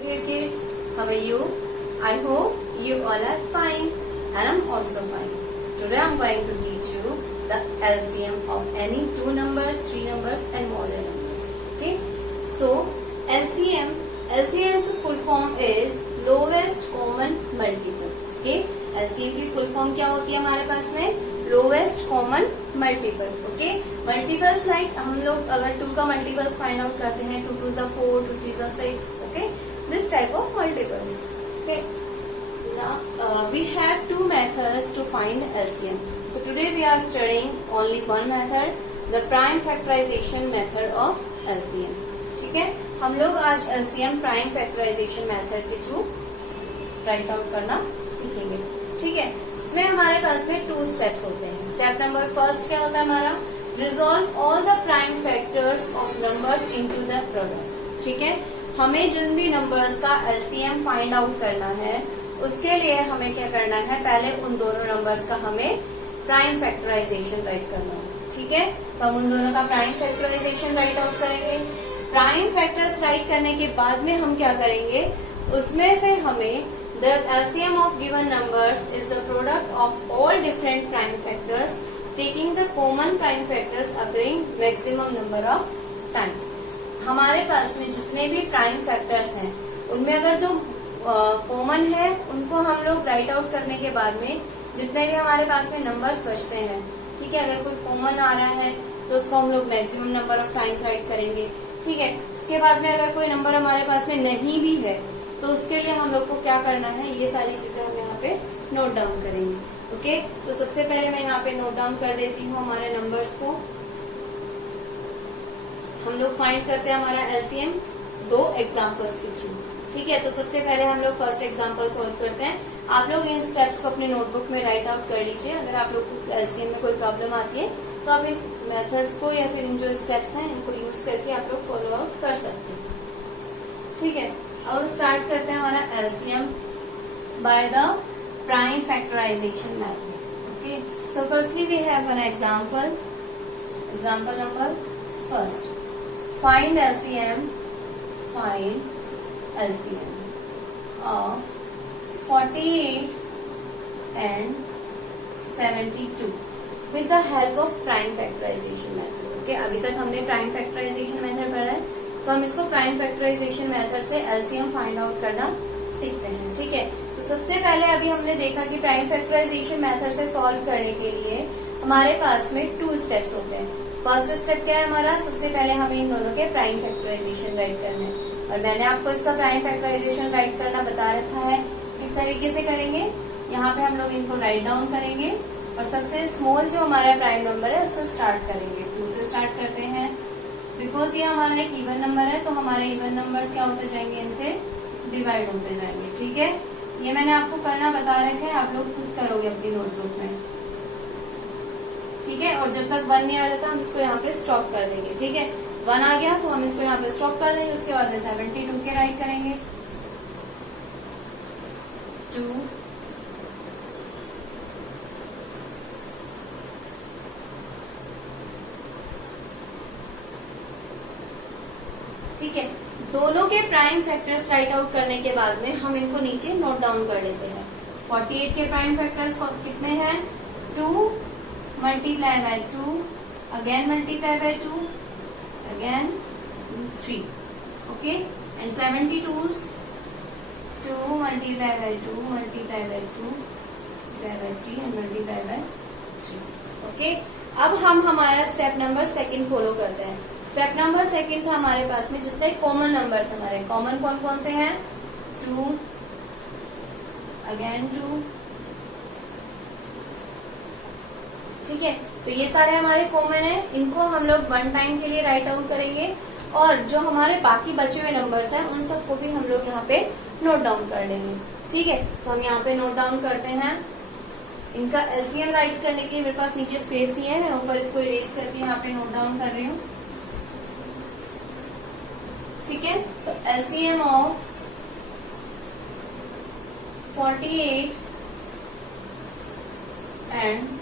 Dear kids, how are you? I hope you all are fine and I'm also fine. Today I'm going to teach you the LCM of any two numbers, three numbers and more than numbers. Okay? So LCM's full form is lowest common multiple. Okay? LCM की full form क्या होती है हमारे पास में? Lowest common multiple. Okay, multiples like हम लोग अगर 2 का मल्टीपल्स फाइंड आउट करते हैं, 2 2 4, 2 3 6. Okay, this type of multiples. Okay, now we have two methods to find LCM. So today we are studying only one method, the prime factorization method of LCM. ठीक है, हम लोग आज LCM prime factorization method के through right out करना सीखेंगे. ठीक है, इसमें हमारे पास में 2 स्टेप्स होते हैं. स्टेप नंबर फर्स्ट क्या होता है हमारा? Resolve all the prime factors of numbers into the product. ठीक है, हमें जिन भी नंबर्स का एलसीएम फाइंड आउट करना है उसके लिए हमें क्या करना है, पहले उन दोनों नंबर्स का हमें प्राइम फैक्टराइजेशन राइट करना है. ठीक है, तो हम उन दोनों का प्राइम फैक्टराइजेशन राइट आउट करेंगे. प्राइम फैक्टर्स राइट करने के बाद में हम क्या करेंगे, उसमें से हमें the LCM of given numbers is the product of all different prime factors taking the common prime factors occurring maximum number of times. हमारे पास में जितने भी प्राइम फैक्टर्स हैं उनमें अगर जो कॉमन है उनको हम लोग राइट आउट करने के बाद में जितने भी हमारे पास में नंबर्स बचते हैं, ठीक है, अगर कोई कॉमन आ रहा है तो उसको हम लोग maximum number of times right करेंगे. ठीक है, उसके बाद में अगर कोई नंबर हमारे पास में नहीं भी है तो उसके लिए हम लोग को क्या करना है, ये सारी चीजें हम यहाँ पे नोट डाउन करेंगे. ओके, तो सबसे पहले मैं यहाँ पे नोट डाउन कर देती हूँ हमारे नंबर्स को. हम लोग फाइंड करते हैं हमारा एलसीएम 2 एग्जांपल्स के थ्रू. ठीक है, तो सबसे पहले हम लोग फर्स्ट एग्जांपल सॉल्व करते हैं. आप लोग इन स्टेप्स को अपने नोटबुक में राइट आउट कर लीजिए. अगर आप लोग को एलसीएम में कोई प्रॉब्लम आती है तो आप इन मेथड्स को या फिर इन जो स्टेप्स हैं इनको यूज करके आप लोग फॉलो आउट कर सकते हैं. ठीक है, अब स्टार्ट करते हैं हमारा LCM by the prime factorization method. Okay, so firstly we have one example number first. Find LCM of 48 and 72 with the help of prime factorization method. Okay, अभी तक हमने प्राइम फैक्टराइजेशन मेथड पढ़ा है तो हम इसको प्राइम फैक्टराइजेशन मेथड से LCM find out करना सीखते हैं. ठीक है, तो सबसे पहले अभी हमने देखा कि प्राइम फैक्टराइजेशन मेथड से सॉल्व करने के लिए हमारे पास में 2 स्टेप्स होते हैं. फर्स्ट स्टेप क्या है हमारा, सबसे पहले हमें इन दोनों के प्राइम फैक्टराइजेशन राइट करना है. और मैंने आपको इसका प्राइम फैक्टराइजेशन राइट करना बता रखा है. किस तरीके से करेंगे, यहाँ पे हम लोग इनको राइट डाउन करेंगे और सबसे स्मॉल जो हमारा प्राइम नंबर है उससे स्टार्ट करेंगे. 2 से स्टार्ट करते हैं. बिकॉज ये हमारा एक इवन नंबर है तो हमारे इवन नंबर्स क्या होते जाएंगे, इनसे डिवाइड होते जाएंगे. ठीक है, ये मैंने आपको करना बता रखा है, आप लोग खुद करोगे अपनी नोटबुक में. ठीक है, और जब तक 1 नहीं आ जाता हम इसको यहाँ पे स्टॉप कर देंगे. ठीक है, 1 आ गया तो हम इसको यहाँ पे स्टॉप कर देंगे. उसके बाद में 72 के राइट करेंगे. 2 ठीक है, दोनों के प्राइम फैक्टर्स राइट आउट करने के बाद में हम इनको नीचे नोट डाउन कर लेते हैं. 48 के प्राइम फैक्टर्स कितने हैं, 2 multiply by 2 again multiply by 2 again 3. Okay, and 72s 2 multiply by 2 multiply by 2 multiply by 3 and multiply by 3. Okay, अब हम हमारा स्टेप नंबर 2 फॉलो करते हैं. स्टेप नंबर 2 था हमारे पास में जितने कॉमन नंबर हमारे कॉमन कौन कौन से हैं, 2 अगेन 2. ठीक है, तो ये सारे हमारे कॉमन है. इनको हम लोग 1 टाइम के लिए राइट आउट करेंगे और जो हमारे बाकी बचे हुए नंबर्स हैं उन सबको भी हम लोग यहाँ पे नोट डाउन कर लेंगे. ठीक है, तो हम यहाँ पे नोट डाउन करते हैं. इनका एलसीएम राइट करने के लिए मेरे पास नीचे स्पेस नहीं है, मैं ऊपर इसको इरेज करके यहाँ पे नोट डाउन कर रही हूँ. ठीक है, तो एलसीएम ऑफ 48 and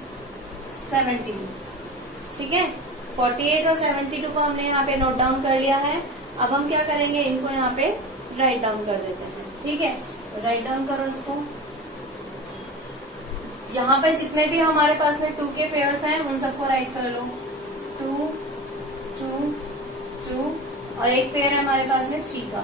72. ठीक है, 48 और 72 को हमने यहाँ पे नोट डाउन कर लिया है. अब हम क्या करेंगे, इनको यहाँ पे राइट डाउन कर देते हैं। ठीक है, राइट डाउन करो इसको। यहाँ पे जितने भी हमारे पास में 2 के पेयर्स हैं उन सबको राइट कर लो। 2 2 2 और एक पेयर है हमारे पास में 3 का।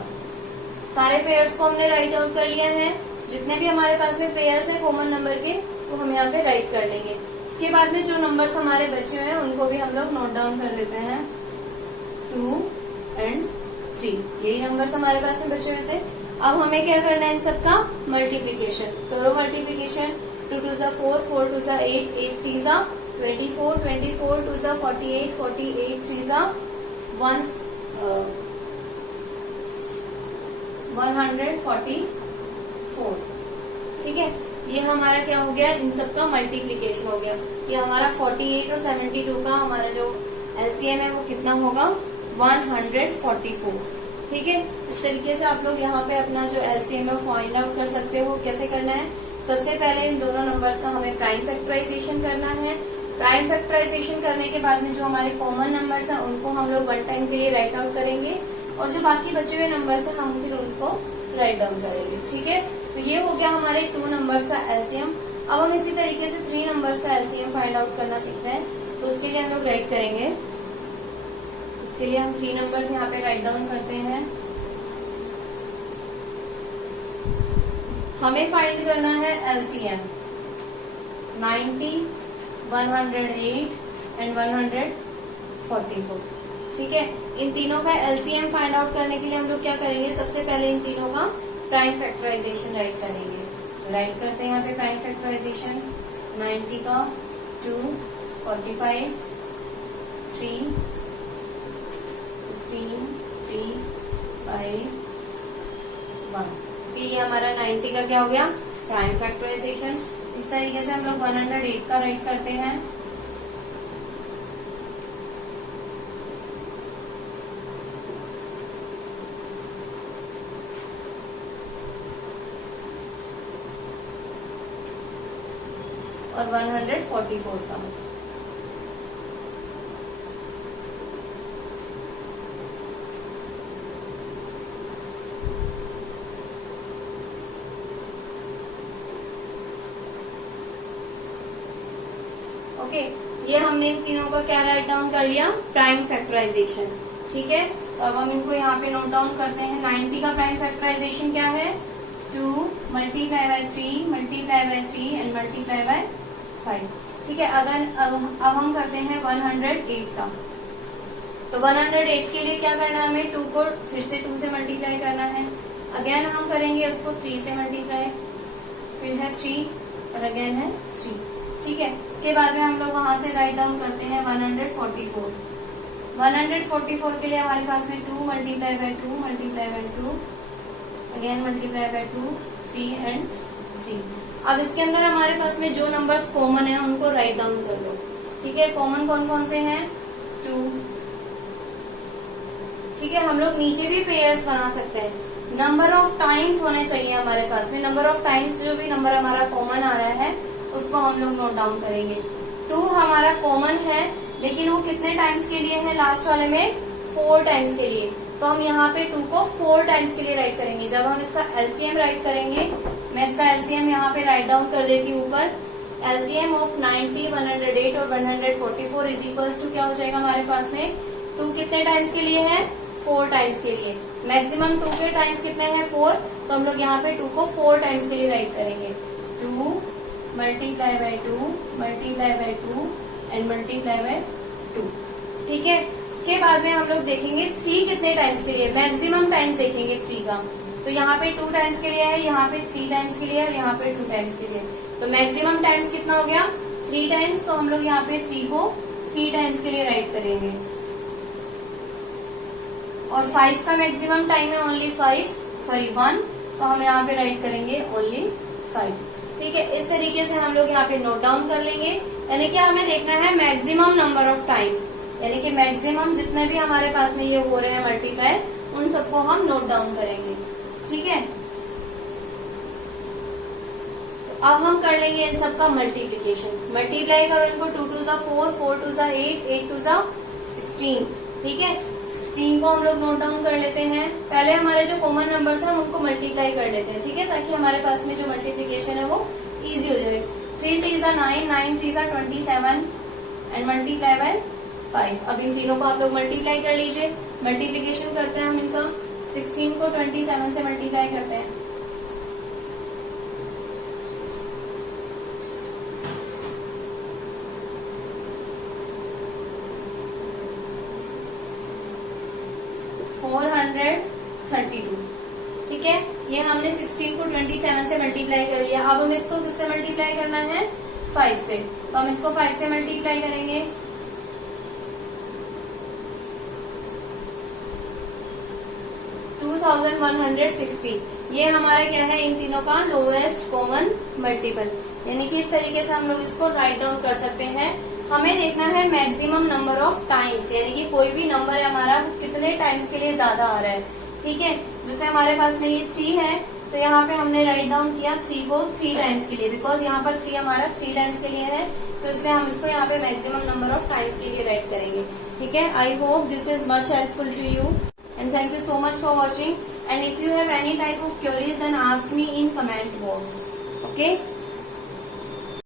सारे पेयर्स को हमने राइट आउट कर लिया है। जितने भी हमारे पास में पेयर्स हैं कॉमन नंबर के वो हम यहाँ पे राइट कर लेंगे। इसके बाद में जो नंबर्स हमारे बचे हुए हैं उनको भी हम लोग नोट डाउन कर लेते हैं। 2 and 3 यही नंबर्स हमारे पास में बचे हुए थे। अब हमें क्या करना है इन सबका मल्टीप्लीकेशन। करो मल्टीप्लीकेशन। 2 2 जा 4 4 2 जा 8 8 3 जा 24 24 2 जा 48 48 3 जा 144। ठीक है, ये हमारा क्या हो गया, इन सबका मल्टीप्लीकेशन हो गया। ये हमारा 48 और 72 का हमारा जो एलसीएम है वो कितना होगा, 144। ठीक है, इस तरीके से आप लोग यहाँ पे अपना जो एलसीएम है फाइंड आउट कर सकते हो। कैसे करना है, सबसे पहले इन दोनों नंबर्स का हमें प्राइम फैक्टराइजेशन करना है। प्राइम फैक्टराइजेशन करने के बाद में जो हमारे कॉमन नंबर्स हैं उनको हम लोग वन टाइम के लिए राइट आउट करेंगे और जो बाकी बचे हुए नंबर्स हैं हम फिर उनको राइट डाउन करेंगे। ठीक है, तो ये हो गया हमारे 2 नंबर्स का एलसीएम। अब हम इसी तरीके से 3 नंबर्स का एलसीएम फाइंड आउट करना सीखते हैं। तो उसके लिए हम लोग राइट करेंगे। इसके लिए हम 3 नंबर्स यहाँ पे राइट डाउन करते हैं। हमें फाइंड करना है एलसीएम 90, 108 एंड 144। ठीक है, इन तीनों का एलसीएम फाइंड आउट करने के लिए हम लोग क्या करेंगे, सबसे पहले इन तीनों का प्राइम फैक्टराइजेशन राइट करेंगे। राइट करते हैं यहाँ पे प्राइम फैक्टराइजेशन। 90 का 2, 45, 3, 15, 3, 5, 1। तो ये हमारा 90 का क्या हो गया, प्राइम फैक्टराइजेशन। इस तरीके से हम लोग 108 का राइट करते हैं। और 144 का। ओके, ये हमने इन तीनों का क्या राइट डाउन कर लिया, प्राइम फैक्टराइजेशन। ठीक है, तो अब हम इनको यहाँ पे नोट डाउन करते हैं। 90 का प्राइम फैक्टराइजेशन क्या है, 2 multiply by 3 multiply by 3 and multiply by 5। ठीक है, अब हम करते हैं 108 का। तो 108 के लिए क्या करना है, हमें 2 को फिर से 2 से मल्टीप्लाई करना है। अगेन हम करेंगे उसको 3 से मल्टीप्लाई, फिर है 3 और अगेन है 3। ठीक है, इसके बाद में हम लोग वहां से राइट डाउन करते हैं 144। 144 के लिए हमारे पास में 2 multiply by 2 multiply by 2 again multiply by 2 3 and 3। अब इसके अंदर हमारे पास में जो नंबर्स कॉमन है उनको राइट डाउन कर लो। ठीक है, कॉमन कौन कौन से हैं, 2। ठीक है, हम लोग नीचे भी पेयर्स बना सकते हैं। नंबर ऑफ टाइम्स होने चाहिए हमारे पास में। नंबर ऑफ टाइम्स जो भी नंबर हमारा कॉमन आ रहा है उसको हम लोग नोट डाउन करेंगे। 2 हमारा कॉमन है लेकिन वो कितने टाइम्स के लिए है, लास्ट वाले में 4 टाइम्स के लिए। तो हम यहाँ पे 2 को 4 टाइम्स के लिए राइट करेंगे। जब हम इसका एलसीएम राइट करेंगे, मैं इसका एलसीएम यहाँ पे राइट डाउन कर देती हूँ ऊपर। एलसीएम ऑफ 90, 108 और 144 इज इक्वल्स टू क्या हो जाएगा हमारे पास में, 2 कितने टाइम्स के लिए है, 4 टाइम्स के लिए। मैक्सिमम 2 के टाइम्स कितने हैं, 4। तो हम लोग यहाँ पे 2 को 4 टाइम्स के लिए राइट करेंगे। 2 multiply by 2 multiply by 2 and multiply by 2। ठीक है, इसके बाद में हम लोग देखेंगे 3 कितने टाइम्स के लिए, मैक्सिमम टाइम्स देखेंगे 3 का। तो यहाँ पे 2 टाइम्स के लिए है, यहाँ पे 3 टाइम्स के लिए है और यहाँ पे 2 टाइम्स के लिए। तो मैक्सिमम टाइम्स कितना हो गया, 3 टाइम्स। तो हम लोग यहाँ पे 3 को 3 टाइम्स के लिए राइट करेंगे। और 5 का मैक्सिमम टाइम है ओनली 1, तो हम यहाँ पे राइट करेंगे ओनली 5। ठीक है, इस तरीके से हम लोग यहाँ पे नोट डाउन कर लेंगे। यानी कि हमें देखना है मैक्सिमम नंबर ऑफ टाइम्स, यानी कि मैक्सिमम जितने भी हमारे पास में ये हो रहे हैं मल्टीप्लाई, उन सबको हम नोट डाउन करेंगे। ठीक है, तो अब हम कर लेंगे इन सबका मल्टीप्लीकेशन। मल्टीप्लाई करो इनको, 2 2 जा 4 4 2 जा 8 8 2 जा 16। ठीक है, 16 को हम लोग नोट डाउन कर लेते हैं। पहले हमारे जो कॉमन नंबर्स हैं हम उनको मल्टीप्लाई कर लेते हैं, ठीक है, ताकि हमारे पास में जो मल्टीप्लीकेशन है वो इजी हो जाए। 3 3 9, 9 3 27 एंड मल्टीप्लाई बाय 5। अब इन तीनों को आप लोग मल्टीप्लाई कर लीजिए। मल्टीप्लीकेशन करते हैं हम इनका। 16 को 27 से मल्टीप्लाई करते हैं। ठीक है, ये हमने 16 को 27 से मल्टीप्लाई कर लिया। अब हमें इसको किससे मल्टीप्लाई करना है? 5 से। तो हम इसको 5 से मल्टीप्लाई करेंगे। थाउजेंड 160। ये हमारा क्या है? इन तीनों का लोएस्ट कॉमन मल्टीपल, यानी कि इस तरीके से हम लोग इसको राइट डाउन कर सकते हैं। हमें देखना है मैक्सिमम नंबर ऑफ टाइम्स, यानी कि कोई भी नंबर है हमारा कितने टाइम्स के लिए ज्यादा आ रहा है। ठीक है, जैसे हमारे पास में ये 3 है, तो यहाँ पे हमने राइट डाउन किया 3 को 3 टाइम्स के लिए, बिकॉज यहाँ पर 3 हमारा 3 टाइम्स के लिए है, तो इसलिए हम इसको यहाँ पे मैक्सिमम नंबर ऑफ टाइम्स के लिए राइट करेंगे। ठीक है, I hope this is much helpful to you and thank you so much for watching, and if you have any type of queries then ask me in comment box. Okay.